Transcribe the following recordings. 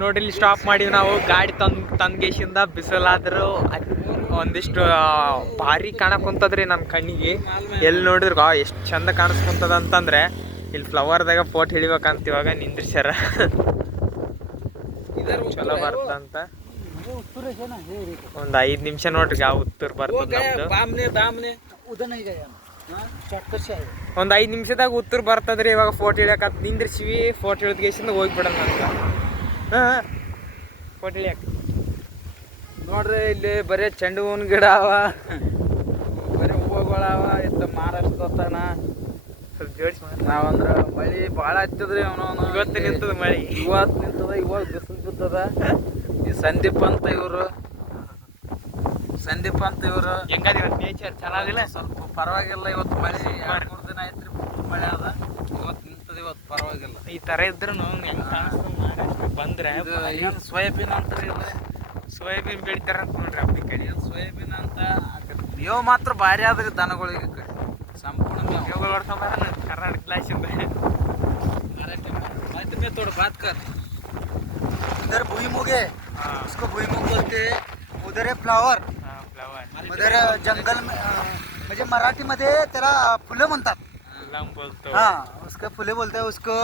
ನೋಡ್ರಿ ಇಲ್ಲಿ ಸ್ಟಾಪ್ ಮಾಡಿವಿ ನಾವು ಗಾಡಿ ತಂದ್ಗೇಶಿಂದ ಬಿಸಿಲಾದ್ರೂ ಒಂದಿಷ್ಟು ಭಾರಿ ಕಾಣಕುಂತದ್ರಿ ನನ್ನ ಕಣ್ಣಿಗೆ. ಎಲ್ಲಿ ನೋಡಿದ್ರು ಎಷ್ಟು ಚಂದ ಕಾಣಿಸ್ಕೊಂತದ ಅಂತಂದ್ರೆ ಇಲ್ಲಿ ಫ್ಲವರ್ದಾಗ ಫೋಟೋ ಹಿಡಿಬೇಕಂತ ಇವಾಗ ನಿಂದ್ರಿಸ್ಯಾರ. ಚಲೋ ಬರ್ತಂತ. ಒಂದು 5 ನಿಮಿಷ ನೋಡ್ರಿ ಯಾವ ಉತ್ತರ ಬರ್ತದ ಒಂದು 5 ನಿಮಿಷದಾಗ ಉತ್ತರ ಬರ್ತದ್ರಿ. ಇವಾಗ ಫೋಟೋ ಹಿಡಿಯಕಂತ ನಿಂದ್ರಿಸಿವಿ. ಫೋಟೋ ಹಿಡಿದ್ಗೇಶಿಂದ ಹೋಗ್ಬಿಡೋಣ ಅಂತ. ಫೋಟೋ ಹಿಡಿಯಕ ನೋಡ್ರಿ ಇಲ್ಲಿ ಬರೀ ಚೆಂಡು ಹೂವಿನ ಗಿಡ ಅವ, ಬರೀ ಹೂವುಗಳವ. ಇತ್ತ ಮಹಾರಾಷ್ಟ್ರದತ್ತನ ಸ್ವಲ್ಪ ಜೋಡಿಸಿ ನಾವಂದ್ರ ಮಳಿ ಭಾಳ ಹತ್ತದ್ರಿ. ಇವತ್ತು ನಿಂತದ ಮಳಿ, ಇವತ್ತು ನಿಂತದ. ಇವಾಗ ಬಿಸಿಲು ಬಿದ್ದದ. ಈ ಸಂದೀಪ್ ಅಂತ ಇವರು ಹೆಂಗದ ಇವತ್ತು ನೇಚರ್ ಚೆನ್ನಾಗಿಲ್ಲ? ಸ್ವಲ್ಪ ಪರವಾಗಿಲ್ಲ. ಇವತ್ತು ಮಳೆ 2-3 ದಿನ ಆಯ್ತ್ರಿ, ಮಳೆ ಅದ. ಇವತ್ತು ನಿಂತದ, ಇವತ್ತು ಪರವಾಗಿಲ್ಲ. ಈ ತರ ಇದ್ರು ಬಂದ್ರೆ ಸೋಯಾಬೀನ್ ಅಂತಾರೆ. ಸೋಯಾಬೀನ್ ಬೆಳಿತಾರ ಅಂತ ನೋಡ್ರಿ. ಹಬ್ಬದ ಕಡೆ ಸೋಯಾಬೀನ್ ಅಂತ ಮೇವು ಮಾತ್ರ ಭಾರಿ ಆದ್ರಿ ದನಗಳಿಗೆ. ಸಂಪೂರ್ಣ ಮೇವುಗಳು ಹೊಡ್ಕೊಂಬಾರ ಕರ್ನಾಟಕ ಕ್ಲಾಸಿಂದ. थोड़ा बात कर. इधर भुईमुग है, उसको भुईमुग बोलते हैं. उधर है फ्लावर. उधर जंगल में म्हणजे मराठीमध्ये त्याला फुलं म्हणतात. हा, उसका फुले बोलतात. उसको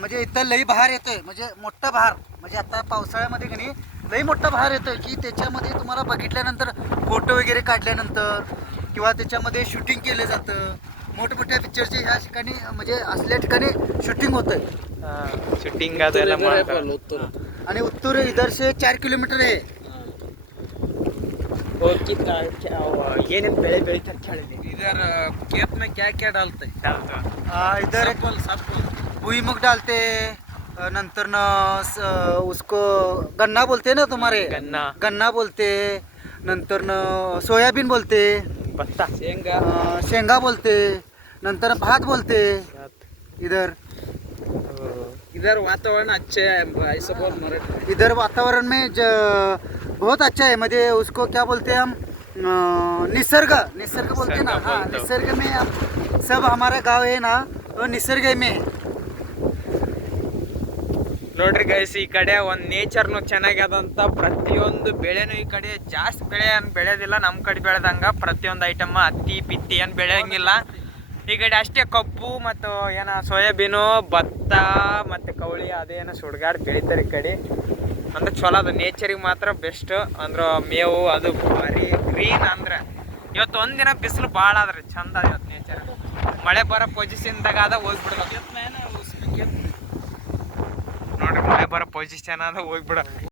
म्हणजे इथं लई बहार येतोय, म्हणजे मोठा बहार. म्हणजे आता पावसाळ्यामध्ये की नाही लई मोठा बहार येतोय की त्याच्यामध्ये तुम्हाला बघितल्यानंतर फोटो वगैरे काढल्यानंतर किंवा त्याच्यामध्ये शूटिंग केलं जातं. मोठमोठ्या पिक्चरचे ह्या ठिकाणी म्हणजे असल्या ठिकाणी शूटिंग होतंय. ಶೂಟಿಂಗ್ ಅದೆಲ್ಲ ಮಾಡ್ತಾರೆ. आणि उत्तर इधर से 4 किलोमीटर है. ಏನೇನು ಬೆಳೆ ಬೆಳಿತಾರೆ ಕೇಳಿದೆ. इधर खेत में क्या क्या डालते हैं? इधर सब भुईमुग डालते. नंतर न उसको गन्ना बोलते ना तुम्हारे. गन्ना बोलते. नंतर न सोयाबीन बोलते. ಭತ್ತ, शेंगा बोलते. नंतर भात बोलते. इधर वातावरण अच्छे है, ऐसा बोल मराठी. इधर वातावरण में बहुत अच्छा है. मतलब उसको क्या बोलते हैं हम, निसर्ग बोलते हैं ना. हाँ, निसर्ग में हम सब हमारा गांव है ना, वो निसर्ग में है. ನೋಡ್ರಿ ಗೈಸ್, ಈ ಕಡೆ ಒಂದು ನೇಚರ್ನು ಚೆನ್ನಾಗ್ಯದಂತ. ಪ್ರತಿಯೊಂದು ಬೆಳೆನೂ ಈ ಕಡೆ ಜಾಸ್ತಿ ಬೆಳೆ ಏನು ಬೆಳೆಯೋದಿಲ್ಲ. ನಮ್ಮ ಕಡೆ ಬೆಳೆದಂಗ ಪ್ರತಿಯೊಂದು ಐಟಮ್ ಹತ್ತಿ ಪಿತ್ತಿ ಏನು ಬೆಳೆಯಂಗಿಲ್ಲ. ಈ ಕಡೆ ಅಷ್ಟೇ ಕಬ್ಬು ಮತ್ತು ಏನೋ ಸೋಯಾಬೀನು, ಭತ್ತ ಮತ್ತು ಕವಳಿ ಅದೇನೋ ಸುಡ್ಗಾಡು ಬೆಳಿತಾರೆ ಈ ಕಡೆ. ಅಂದ್ರೆ ಚಲೋ ಅದು. ನೇಚರಿಗೆ ಮಾತ್ರ ಬೆಸ್ಟ್. ಅಂದ್ರೆ ಮೇವು ಅದು ಭಾರಿ ಗ್ರೀನ್. ಅಂದ್ರೆ ಇವತ್ತು ಒಂದಿನ ಬಿಸಿಲು ಭಾಳ ಆದ್ರೆ ಚಂದ ಇವತ್ತು ನೇಚರ್. ಮಳೆ ಬರೋ ಪೊಸಿಷನ್ದಾಗ ಅದ ಹೋಗ್ಬಿಡೋದು. ನೋಡ್ರಿ, ಮಳೆ ಬರೋ ಪೊಸಿಷನ್ ಅದ ಹೋಗ್ಬಿಡ.